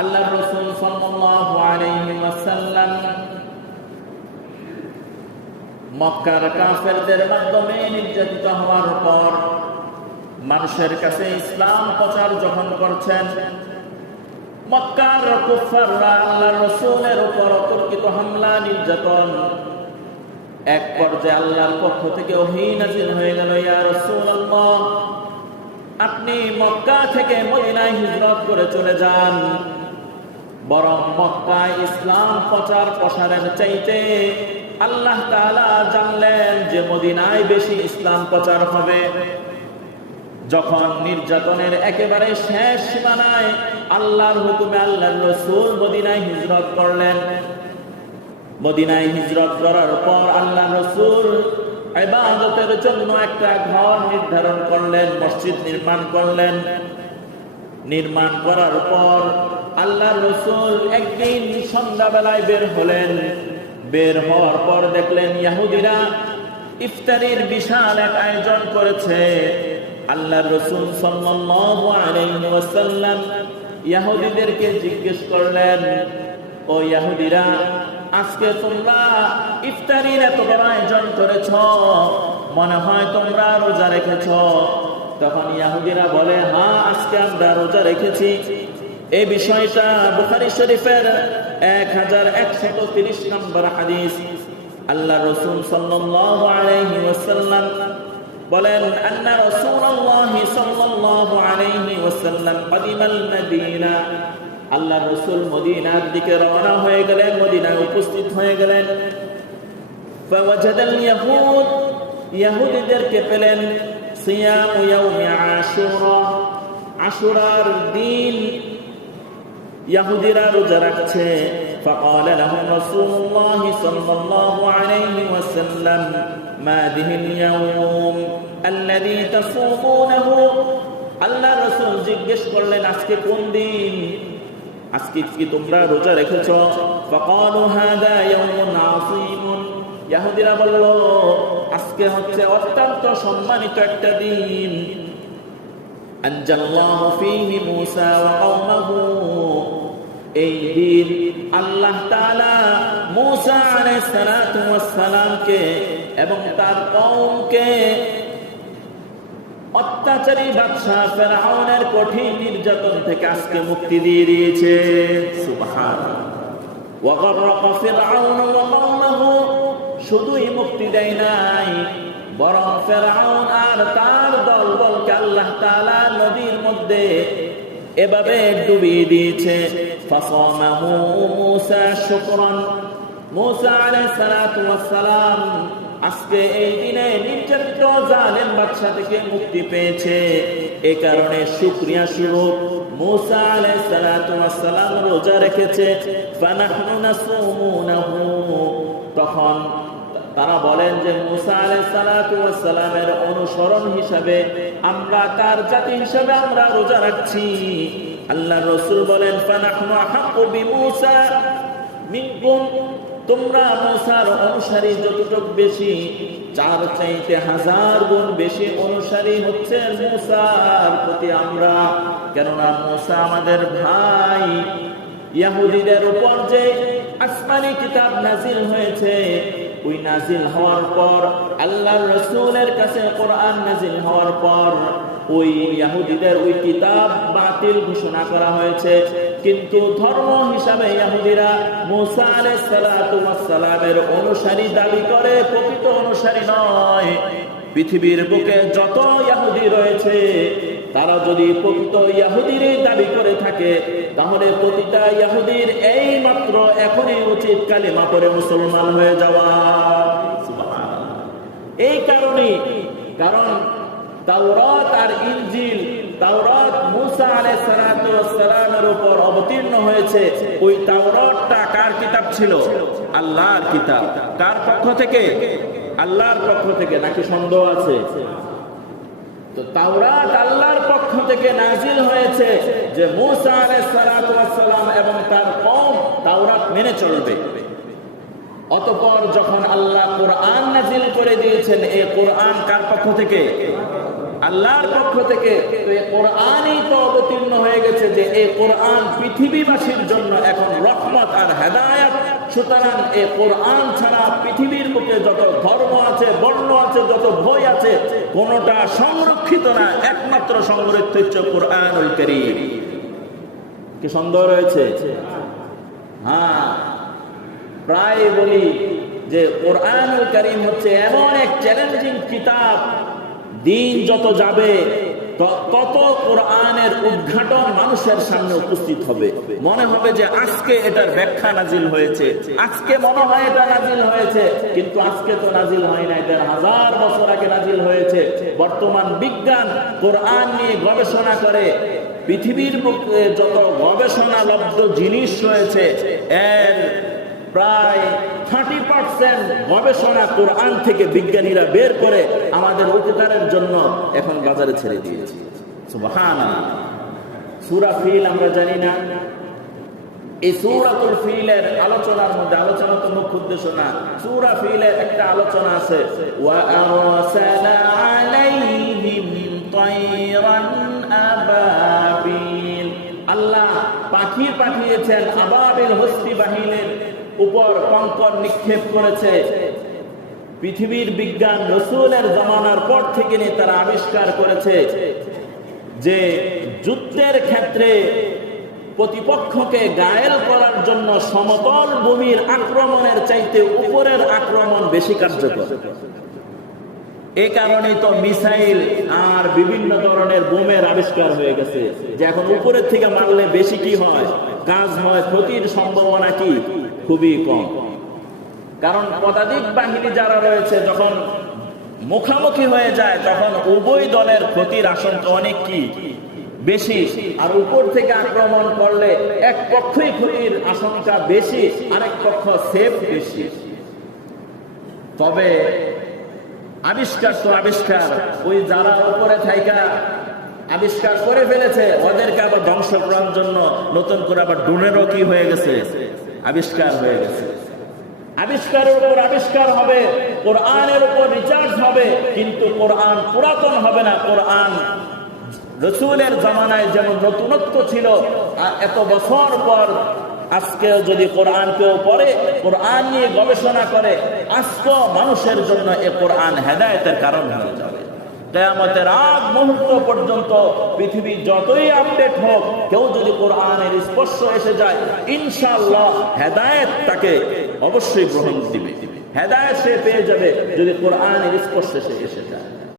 আল্লাহর রাসূল সাল্লাল্লাহু আলাইহি ওয়াসাল্লাম মক্কার কাফেরদের মাধ্যমে নির্যাতিত হওয়ার পর মানুষের কাছে ইসলাম প্রচার যখন করছেন, মক্কার কুফাররা আল্লাহর রাসূলের উপর অতর্কিত হামলা নির্যাতন, এক পর্যায়ে আল্লাহর পক্ষ থেকে ওহী নাযিল হয়ে গেল, ইয়া রাসূলুল্লাহ, আপনি মক্কা থেকে মদিনায় হিজরত করে চলে যান। বরং মক্কায় ইসলাম প্রচার প্রসারের চাইতে আল্লাহ তাআলা জানলেন যে মদিনায় বেশি ইসলাম প্রচার হবে। যখন নির্যাতনের একেবারে শেষ সীমানায় আল্লাহর হুকুমে আল্লাহর রাসূল মদিনায় হিজরত করলেন। মদিনায় হিজরত করার পর আল্লাহর রাসূল ইবাদতের জন্য একটা ঘর নির্ধারণ করলেন, মসজিদ নির্মাণ করলেন। নির্মাণ করার পর আল্লাহর রাসূল একদিন সন্ধ্যাবেলায় বের হলেন। বের হওয়ার পর দেখলেন ইহুদিরা ইফতারির বিশাল এক আয়োজন করেছে। আল্লাহর রাসূল সাল্লাল্লাহু আলাইহি ওয়াসাল্লাম ইহুদিদেরকে জিজ্ঞেস করলেন, ও ইহুদিরা, আজকে তোমরা ইফতারির এত বড় আয়োজন করেছ, মনে হয় তোমরা রোজা রেখেছ? তখন ইহুদিরা বলে, হ্যাঁ, আজকে আমরা রোজা রেখেছি। এই বিষয়টা বুখারী শরীফের 1130 নম্বর হাদিস। আল্লাহর রাসূল সাল্লাল্লাহু আলাইহি ওয়াসাল্লাম বলেন, আন্না রাসূলুল্লাহ সাল্লাল্লাহু আলাইহি ওয়াসাল্লাম কদিমাল মদিনা, আল্লাহর রাসূল মদিনার দিকে রওনা হয়ে গেলেন, মদিনায় উপস্থিত হয়ে গেলেন। ফাওয়াজাদাল ইয়াহুদ, ইহুদিদেরকে পেলেন সিয়াম ইয়াউমি আশুরা, আশুরার দিন ইহুদিরা রোজা রাখছে। فقال لهم رسول الله صلى الله عليه وسلم ما به اليوم الذي تصومونه, আল্লাহর রাসূল জিজ্ঞেস করলেন, আজকে কোন দিন? আজকে কি তোমরা রোজা রেখেছো? فقالوا هذا يوم عظيم, ইহুদিরা বলল, আজকে হচ্ছে অত্যন্ত সম্মানিত একটা দিন। আনজাল্লাহু ফীহি মূসা ওয়া কওমাহু, এই দিন আল্লাহ তাআলা মূসা আলাইহিস সালাতু ওয়াস সালামকে এবং তার কওমকে অত্যাচারী বাদশা ফেরাউনের কঠিন নির্যাতন থেকে আজকে মুক্তি দিয়ে দিয়েছে। সুবহানাল্লাহ। ওয়া গররাকা ফিরআউন ওয়া কওমাহু, শুধুই মুক্তি দেয় নাই, বরং ফেরাউন আর তার দলবলকে আল্লাহ তাআলা নদীর মধ্যে এভাবে ডুবিয়ে দিয়েছে। ফাসামাহু মূসা শুকরান, মূসা আলাইহিস সালাতু ওয়াস সালাম আজকে এই দিনে নির্যাতিত জালেম বাদশা থেকে মুক্তি পেয়েছে। এই কারণে শুকরিয়া স্বরূপ মূসা আলাইহিস সালাতু ওয়াস সালাম রোজা রেখেছে। ফানাহনু নাসুমুনাহু, তখন তারা বলেন যে মূসা আলাইহিস সালাতু ওয়াস সালামের অনুসরণ হিসাবে আমরা তার জাতি হিসাবে আমরা রোজা রাখছি। আল্লাহর রাসূল বলেন, ফানাহনু আহাক্কু বিমূসা মিনকুম, তোমরা মূসার অনুসারী যতটুকু বেশি, চার চাইতে 1000 গুণ বেশি অনুসারী হচ্ছে মূসার প্রতি আমরা, কেননা মূসা আমাদের ভাই। ইহুদিদের উপর যে আসমানি কিতাব নাজিল হয়েছে, ওই নাজিল হওয়ার পর আল্লাহর রাসূলের কাছে কোরআন নাজিল হওয়ার পর ওই ইহুদিদের ওই কিতাব বাতিল ঘোষণা করা হয়েছে। কিন্তু ধর্ম হিসাবে ইহুদিরা মূসা আলাইহিস সালাতু ওয়াস সালামের অনুসারী দাবি করে, প্রকৃত অনুসারী নয়। পৃথিবীর বুকে যত ইহুদি রয়েছে, তারা যদি প্রকৃত ইহুদির দাবি করে থাকে, তাহলে প্রতিটা ইহুদির এই মাত্র এখনই উচিত কালিমা পড়ে মুসলমান হয়ে যাওয়া। সুবহানাল্লাহ। এই কারণে, কারণ তাওরাত আর ইনজিল, তাওরাত মূসা আলাইহিস সালাতু ওয়াস সালামের উপর অবতীর্ণ হয়েছে। ওই তাওরাতটা কার কিতাব ছিল? আল্লাহর কিতাব। কার পক্ষ থেকে? আল্লাহর পক্ষ থেকে, নাকি সন্দেহ আছে? তো তাওরাত আল্লাহর পক্ষ থেকে নাজিল হয়েছে যে মূসা আলাইহিস সালাতু ওয়াস সালাম এবং তার কওম তাওরাত মেনে চলবে। অতঃপর যখন আল্লাহ কোরআন নাযিল করে দিয়েছেন, এই কোরআন কার পক্ষ থেকে? আল্লাহর পক্ষ থেকে। তো এই কোরআনই তো অবতীর্ণ হয়ে গেছে যে এই কোরআন পৃথিবীবাসীর জন্য এখন রহমত আর হেদায়েত। সুতরাং এই কোরআন ছাড়া পৃথিবীর বুকে যত ধর্ম আছে, বর্ণ আছে, যত বই আছে, কোনটা সংরক্ষিত না, একমাত্র সংরক্ষিত হচ্ছে কোরআনুল কারীম। কি সন্দেহ রয়েছে? হ্যাঁ, প্রায় বলি যে কোরআনুল কারীম হচ্ছে এমন এক চ্যালেঞ্জিং কিতাব, দিন যত যাবে তত কোরআনের উদ্ঘাটন মানুষের সামনে উপস্থিত হবে। মনে হবে যে আজকে এটার ব্যাখ্যা নাজিল হয়েছে, আজকে মনে হয় এটা নাজিল হয়েছে, কিন্তু আজকে তো নাজিল হয় না, এটা 1000 বছর আগে নাজিল হয়েছে। বর্তমান বিজ্ঞান কোরআন নিয়ে গবেষণা করে, পৃথিবীর বুকে যত গবেষণালব্ধ জিনিস রয়েছে এর প্রায় 30% গবেষণা কোরআন থেকে বিজ্ঞানীরা বের করে আমাদের উপকারের জন্য এখন বাজারে ছেড়ে দিয়েছে। সুবহানাল্লাহ। সূরা ফিল আমরা জানি না, এই সূরাতুল ফিলের আলোচনার মধ্যে, আলোচনা তো মুখ্য উদ্দেশ্য না, সূরা ফিলের একটা আলোচনা আছে, ওয়া আরসালা আলাইহিম তায়রান আবাবিল। আল্লাহ পাখি পাঠিয়েছেন, আবাবিল হস্তি বাহিনীর উপর কঙ্কর নিক্ষেপ করেছে। পৃথিবীর বিজ্ঞান রাসূলের জামানার পর থেকে নিয়ে তারা আবিষ্কার করেছে যে যুদ্ধের ক্ষেত্রে প্রতিপক্ষকে ঘায়েল করার জন্য সমতল ভূমির আক্রমণের চাইতে উপরের আক্রমণ বেশি কার্যকর। এই কারণেই তো মিসাইল আর বিভিন্ন ধরনের বোমের আবিষ্কার হয়ে গেছে, যে এখন উপরের থেকে মারলে বেশি কি হয়, কাজ হয়, ক্ষতির সম্ভাবনা কি খুবই কম। কারণ পদাতিক বাহিনী যারা রয়েছে যখন মুখোমুখি হয়ে যায় তখন উভয় দলের ক্ষতির আশঙ্কা অনেক কি বেশি, আর উপর থেকে আক্রমণ করলে এক পক্ষই ক্ষতির আশঙ্কা বেশি, আরেক পক্ষ সেফ বেশি। তবে আবিষ্কার তো আবিষ্কার, ওই যারা উপরে থাইকা আবিষ্কার করে ফেলেছে ওদেরকে আবার ধ্বংস করার জন্য নতুন করে আবার ড্রোনেরও কি হয়ে গেছে, আবিষ্কার হয়ে গেছে। আবিষ্কারের উপর আবিষ্কার হবে, কোরআনের উপর রিচার্জ হবে, কিন্তু কোরআন পুরাতন হবে না। কোরআন রাসূলের জামানায় যেমন নতুনত্ব ছিল, এত বছর পর আজকেও যদি কোরআন কেউ পড়ে, কোরআন নিয়ে গবেষণা করে, আজকেও মানুষের জন্য এ কোরআন হেদায়েতের কারণ হয়ে যাবে। কিয়ামতের আগ মুহূর্ত পর্যন্ত পৃথিবী যতই আপডেট হোক, কেউ যদি কোরআনের স্পর্শ এসে যায়, ইনশাআল্লাহ হেদায়েত তাকে অবশ্যই গ্রহণ দিবে, হেদায়েত সে পেয়ে যাবে যদি কোরআনের স্পর্শ এসে যায়।